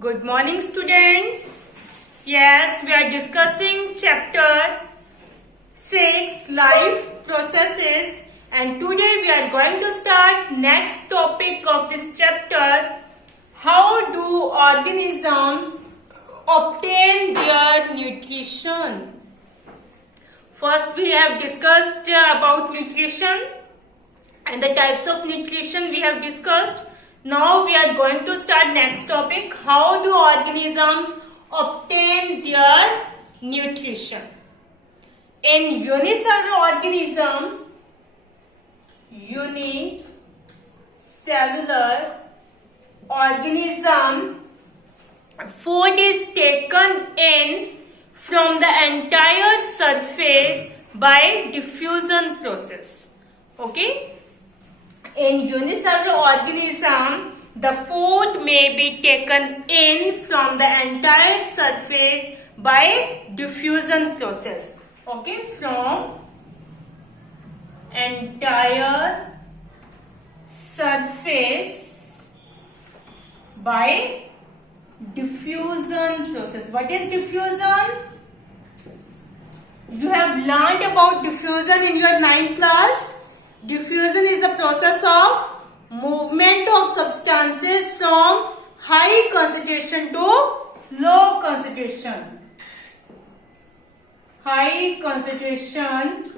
Good morning, students. Yes, we are discussing chapter 6, life processes, and today we are going to start next topic of this chapter. How do organisms obtain their nutrition? First, we have discussed about nutrition and the types of nutrition we have discussed. Now we are going to start next topic. How do organisms obtain their nutrition? In unicellular organism, food is taken in from the entire surface by diffusion process. Okay? In unicellular organism, the food may be taken in from the entire surface by diffusion process. Okay, from entire surface by diffusion process. What is diffusion? You have learned about diffusion in your 9th class. Diffusion is the process of movement of substances from high concentration to low concentration. High concentration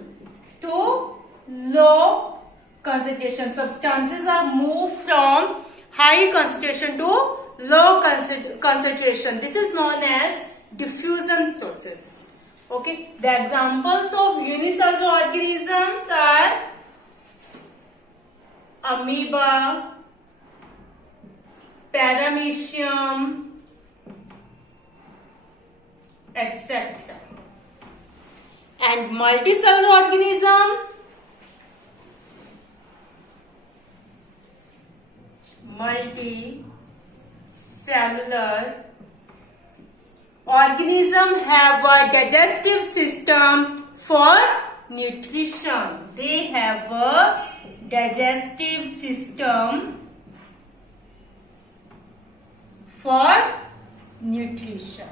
to low concentration. Substances are moved from high concentration to low concentration. This is known as diffusion process. Okay. The examples of unicellular organisms are amoeba, paramecium, etc. And multicellular organism, have a digestive system for nutrition. They have a digestive system for nutrition.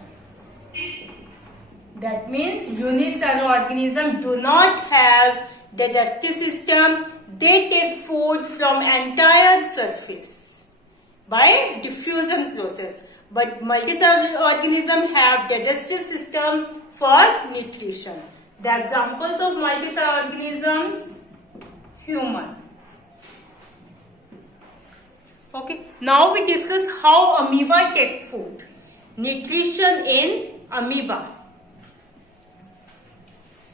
That means unicellular organisms do not have digestive system. They take food from entire surface by diffusion process. But multicellular organisms have digestive system for nutrition. The examples of multicellular organisms: human. Okay. Now we discuss how amoeba take food. Nutrition in amoeba.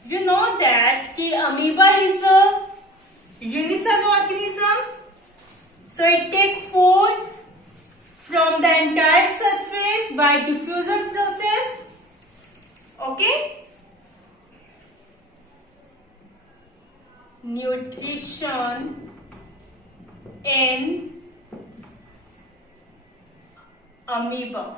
You know that amoeba is a unicellular organism. So it takes food from the entire surface by diffusion process. Okay. Nutrition in amoeba.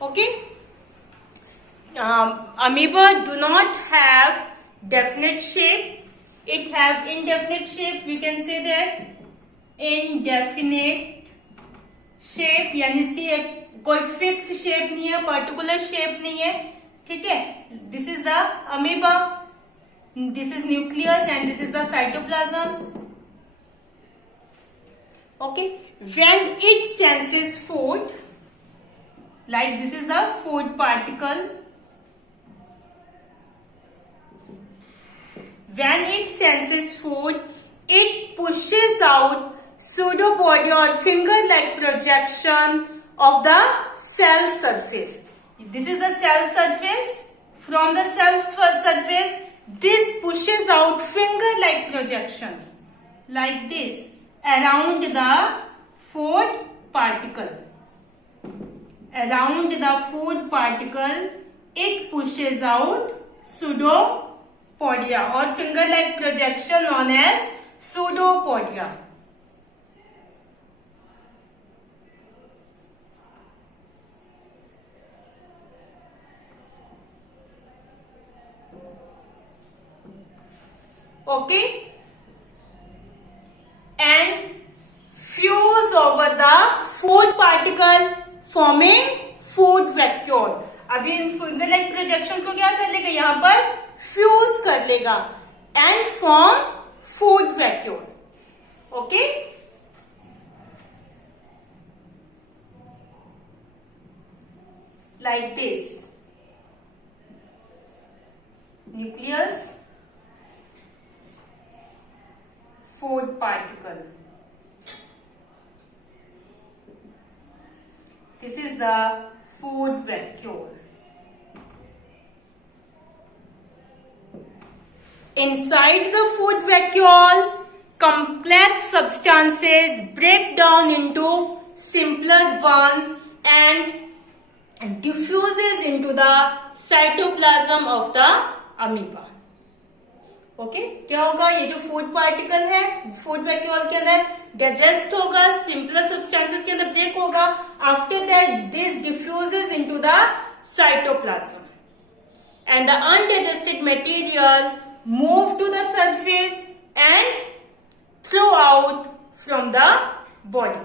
Okay. Amoeba do not have definite shape. It have indefinite shape. We can say that indefinite shape, यानी इसकी कोई fix shape नहीं है, particular shape नहीं है. ठीक है. This is the amoeba. This is nucleus and this is the cytoplasm. Okay. When it senses food, like this is the food particle. When it senses food, it pushes out pseudopodia or finger-like projection of the cell surface. This is the cell surface. From the cell surface, this pushes out finger-like projections like this around the food particle. Around the food particle, it pushes out pseudopodia or finger-like projection known as pseudopodia. okay, and fuse over the food particle forming food vacuole. अभी in finger like projection को क्या कर लेगा, यहां पर fuse कर लेगा and form food vacuole. Okay, like this. Nucleus, food particle. This is the food vacuole. Inside the food vacuole, complex substances break down into simpler ones and diffuses into the cytoplasm of the amoeba. Okay, क्या होगा, ये जो food particle है food vacuole के अंदर digest होगा, simpler substances के अंदर ब्रेक होगा. After that this diffuses into the cytoplasm and the undigested material move to the surface and throw out from the body.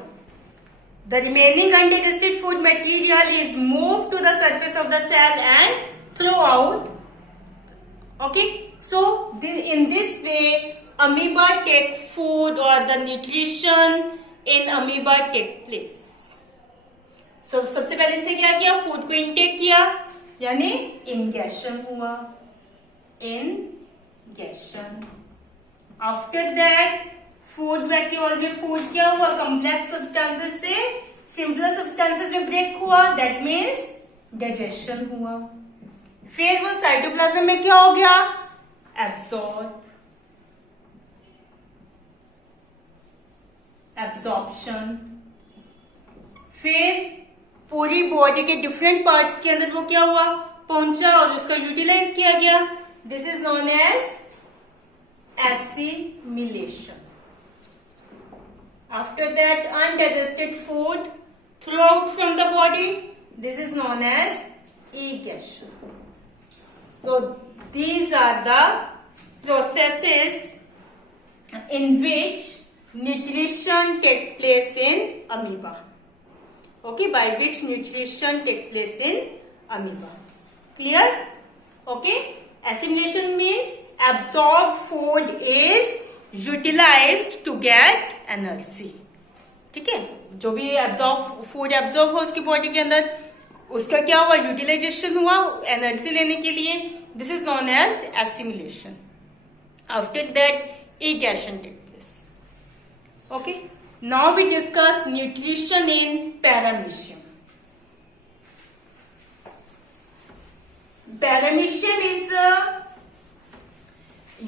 The remaining undigested food material is moved to the surface of the cell and throw out. Okay, so in this way, amoeba take food or the nutrition in amoeba take place. So सबसे पहले इसने क्या किया, food को intake किया, यानी ingestion हुआ, ingestion. After that food vacuole में फूड क्या हुआ, कॉम्प्लेक्स सब्सटेंसेस से सिंपलर सब्सटेंसेस में ब्रेक हुआ, दैट मीन्स डाइजेशन हुआ. फिर वो साइटोप्लाज्म में क्या हो गया, एब्सॉर्प्शन. फिर पूरी बॉडी के डिफरेंट पार्ट्स के अंदर वो क्या हुआ, पहुंचा और उसका यूटिलाइज किया गया. This is known as assimilation. After that, undigested food thrown out from the body. This is known as egestion. So these are the processes in which nutrition take place in amoeba. Okay, by which nutrition take place in amoeba. Clear? Okay. Assimilation means absorbed food is utilized to get energy. ठीक है, जो भी food absorb हो उसकी body के अंदर, उसका क्या हुआ, यूटिलाइजेशन हुआ एनर्जी लेने के लिए. This is known as assimilation. After that ingestion take place. Okay, now we discuss nutrition in paramecium. Paramecium is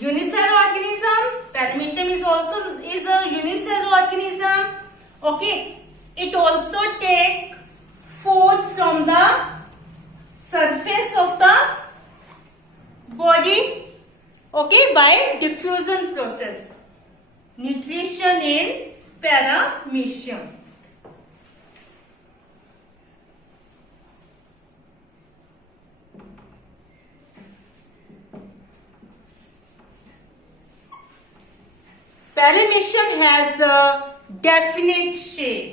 unicell organism. Paramecium is a unicell organism. Okay, it also take food from the surface of the body. Okay, by diffusion process. Nutrition in paramecium. Paramecium has a definite shape.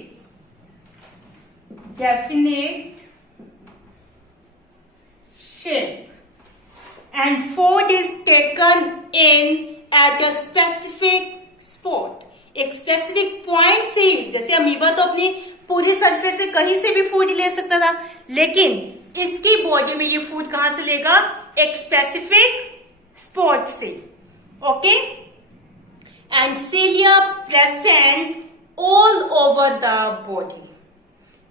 And food is taken in at a specific spot. एक specific point से ही, जैसे amoeba तो अपनी पूरी surface से कहीं से भी फूड ले सकता था, लेकिन इसकी बॉडी में ये फूड कहां से लेगा, एक स्पेसिफिक स्पॉट से. Okay, and cilia present all over the body.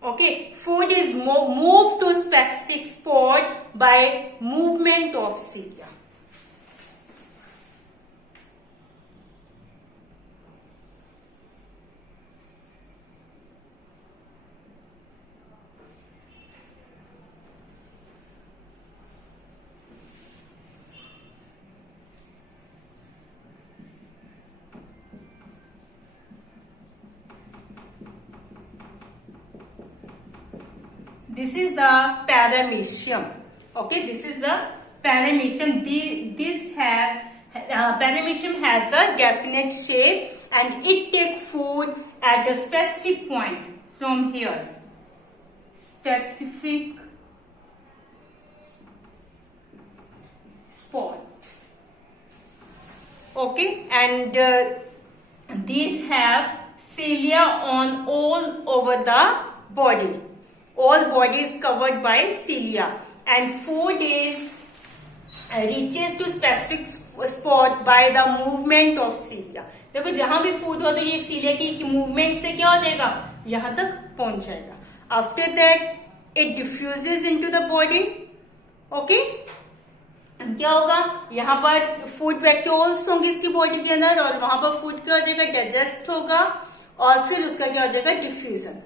Okay, food is moved to specific spot by movement of cilia. This is the paramecium. Okay, this is the paramecium. This Paramecium has a definite shape and it takes food at a specific point from here. Specific spot. Okay, and these have cilia on all over the body. All body is covered by cilia, and food is reaches to specific spot by the movement of cilia. देखो जहां भी food हो तो ये cilia की movement से क्या हो जाएगा, यहां तक पहुंच जाएगा. After that it diffuses into the body. Okay, क्या होगा, यहाँ पर फूड वैक्यूल्स होंगे इसकी बॉडी के अंदर और वहां पर फूड क्या हो जाएगा, डाइजेस्ट होगा और फिर उसका क्या हो जाएगा, डिफ्यूजन.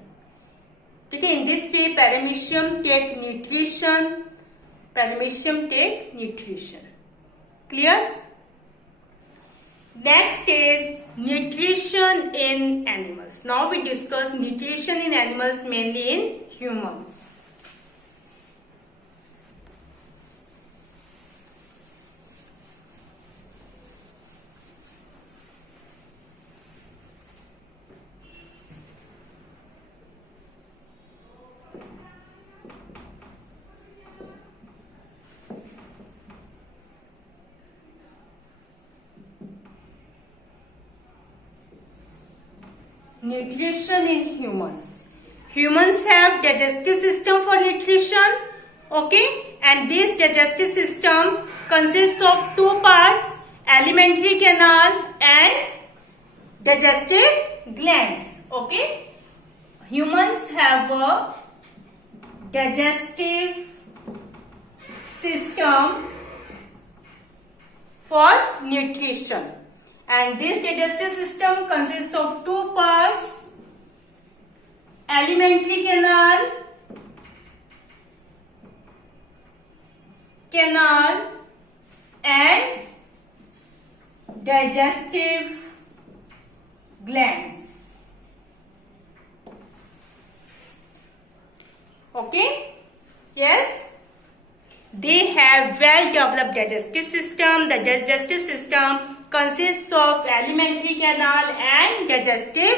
ठीक है. In this way paramecium take nutrition. Paramecium take nutrition. Clear. Next is nutrition in animals. Now we discuss nutrition in animals, mainly in humans. Nutrition in humans. Humans have digestive system for nutrition. Okay, and this digestive system consists of two parts: alimentary canal and digestive glands. Okay, humans have a digestive system for nutrition. And this digestive system consists of two parts: alimentary canal and digestive glands. Okay? Yes? They have well developed digestive system. The digestive system consists of alimentary canal and digestive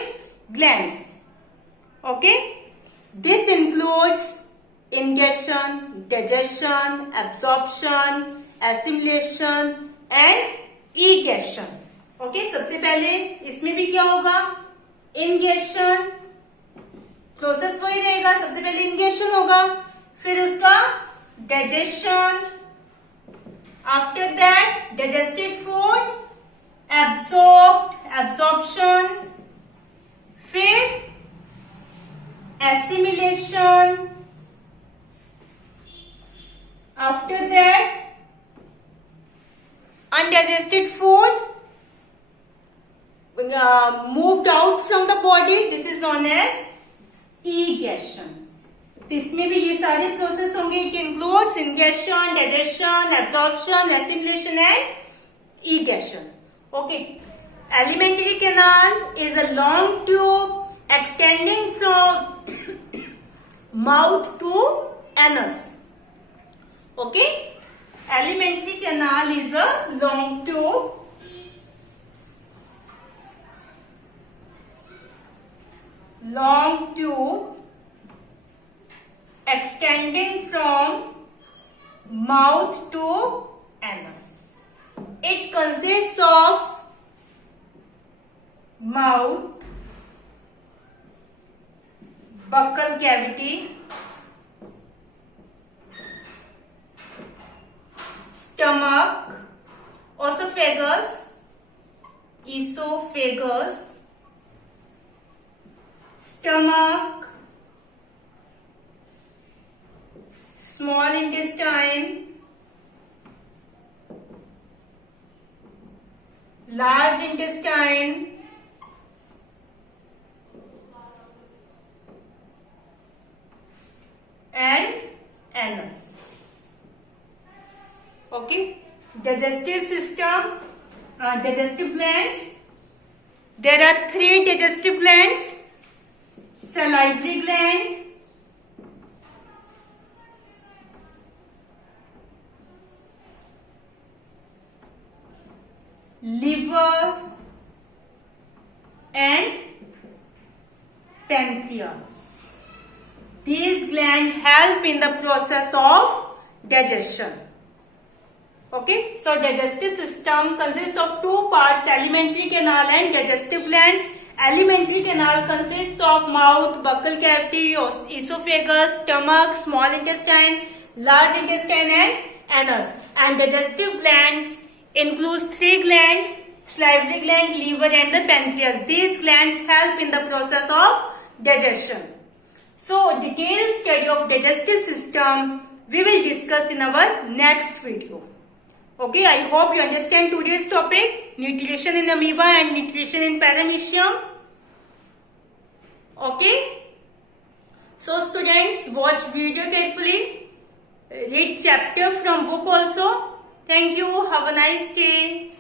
glands. Okay, this includes ingestion, digestion, absorption, assimilation and egestion. Okay, सबसे पहले इसमें भी क्या होगा, ingestion. Process वही रहेगा, सबसे पहले ingestion होगा, फिर उसका digestion, after that digested food absorption, फिर assimilation, after that undigested food moved out from the body. This is known as egestion. इसमें भी ये सारे प्रोसेस होंगे. It includes ingestion, digestion, absorption, assimilation and egestion. Okay, alimentary canal is a long tube extending from mouth to anus. Okay, alimentary canal is a long tube extending from mouth to anus. It consists of mouth, buccal cavity, stomach, esophagus, stomach, small intestine, large intestine, and anus. Okay, digestive system, digestive glands. There are 3 digestive glands: salivary gland, liver, and pancreas. These glands help in the process of digestion. Okay, so digestive system consists of two parts, alimentary canal and digestive glands. Alimentary canal consists of mouth, buccal cavity, esophagus, stomach, small intestine, large intestine and anus. And digestive glands includes three glands, salivary gland, liver and the pancreas. These glands help in the process of digestion. So detailed study of digestive system we will discuss in our next video. Okay, I hope you understand today's topic, nutrition in amoeba and nutrition in paramecium. Okay, so students, watch video carefully, read chapter from book also. Thank you, have a nice day.